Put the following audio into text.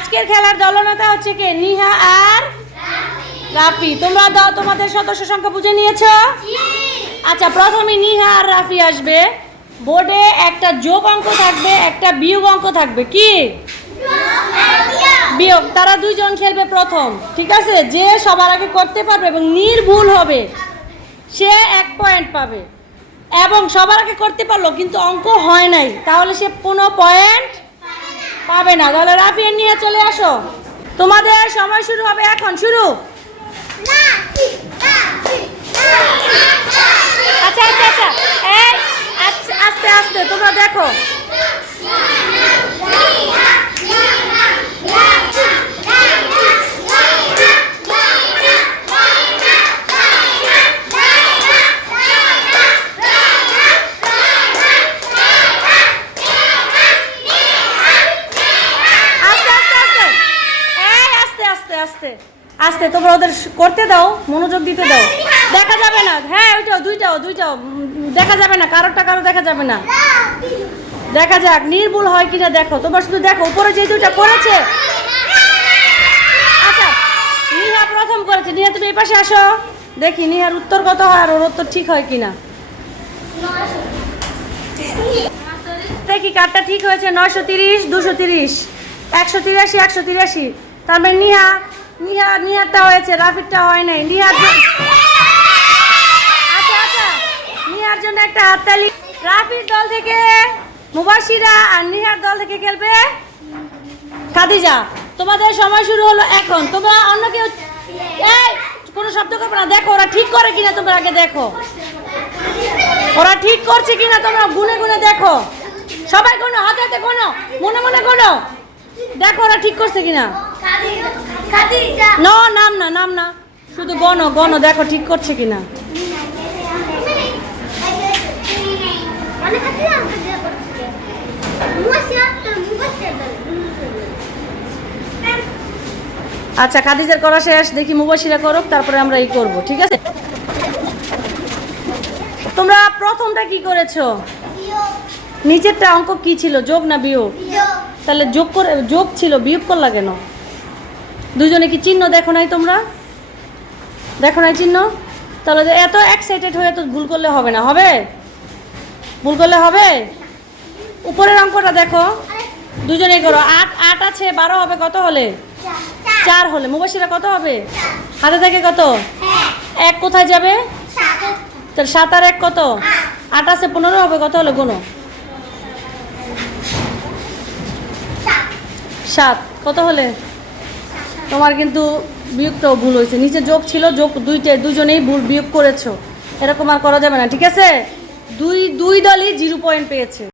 আজকের খেলার দলনেতা হচ্ছে কে? নিহা আর রাফি। তোমরা তোমাদের সদস্য সংখ্যা বুঝে নিয়েছো? আচ্ছা, প্রথমে নিহা আর রাফি আসবে। বোর্ডে একটা যোগ অঙ্ক থাকবে, একটা বিয়োগ অঙ্ক থাকবে। কি বিয়োগ? তারা দুইজন খেলবে প্রথম, ঠিক আছে? যে সবার আগে করতে পারবে এবং নির্ভুল হবে সে 1 পয়েন্ট পাবে, এবং সবার আগে করতে পারলো কিন্তু অঙ্ক হয় নাই তাহলে সে কোনো পয়েন্ট পাবে না। তাহলে রাফি আর নিহা চলে আসো, তোমাদের সময় শুরু হবে এখন। শুরু। আচ্ছা আচ্ছা আচ্ছা, এই আস্তে আস্তে তোমরা দেখো। আস্তে আস্তে তোমরা ওদের করতে দাও, মনোযোগ দিতে দাও। দেখা যাবে না, হ্যাঁ ওইটাও দুইটাও দেখা যাবে না, কারোরটা কারো দেখা যাবে না। দেখা যাক নির্ভুল হয় কিনা দেখো, তোমরা শুধু দেখো উপরে যে দুইটা করেছে। আচ্ছা, নিহা প্রথম করেছে। নিহা তুমি এই পাশে আসো, দেখি নিহার উত্তর কত হয় আর ওর উত্তর ঠিক হয় কিনা। দেখি কারটা ঠিক হয়েছে। 930, 230, 183, 183। তার মানে নিহারটা হয়েছে, রাফিরটা হয় নাই। আচ্ছা আচ্ছা, নিহার জন্য একটা হাততালি। রাফির দল থেকে মুবাশিরা আর নিহার দল থেকে খেলবে খাদিজা। তোমাদের সময় শুরু হলো এখন। তোমরা অন্য কেউ কোনো শব্দ করবে না। দেখো ওরা ঠিক করে কিনা, তোমরা আগে দেখো ওরা ঠিক করছে কিনা। তোমরা গুনে গুনে দেখো, সবাই কোনো হাতে হাতে কোনো, মনে মনে কোনো, দেখো ওরা ঠিক করছে কিনা। নাম না, শুধু গণ দেখো ঠিক করছে কিনা। আচ্ছা, খাদিজার করা শেষ, দেখি মুবাশিরা করুক, তারপরে আমরা এই করব, ঠিক আছে? তোমরা প্রথমটা কি করেছো? নিচেরটা অঙ্ক কি ছিল, যোগ না বিয়োগ? তাহলে যোগ ছিল, বিয়োগ করলা কেন? দুজনে কি চিহ্ন দেখো নাই? তোমরা দেখো নাই চিহ্ন? তাহলে এত এক্সাইটেড হয়ে তো ভুল করলে হবে না। হবে? ভুল করলে হবে? উপরের অঙ্কটা দেখো, দুজনেই করো। 8 আছে, 12 হবে কত হলে? 4 হলে। মুবাশিরা কত হবে? হাতে থেকে কত? 1 কোথায় যাবে? তাহলে 7 আর 1 কত? 8 আছে, 15 হবে কত হলে? গুনো। 7 কত হলে? তোমার কিন্তু বিয়োগটাও ভুল হয়েছে। নিচে যোগ ছিল, যোগ দুজনেই ভুল বিয়োগ করেছো। এরকম আর করা যাবে না, ঠিক আছে? দুই দলই 0 পয়েন্ট পেয়েছে।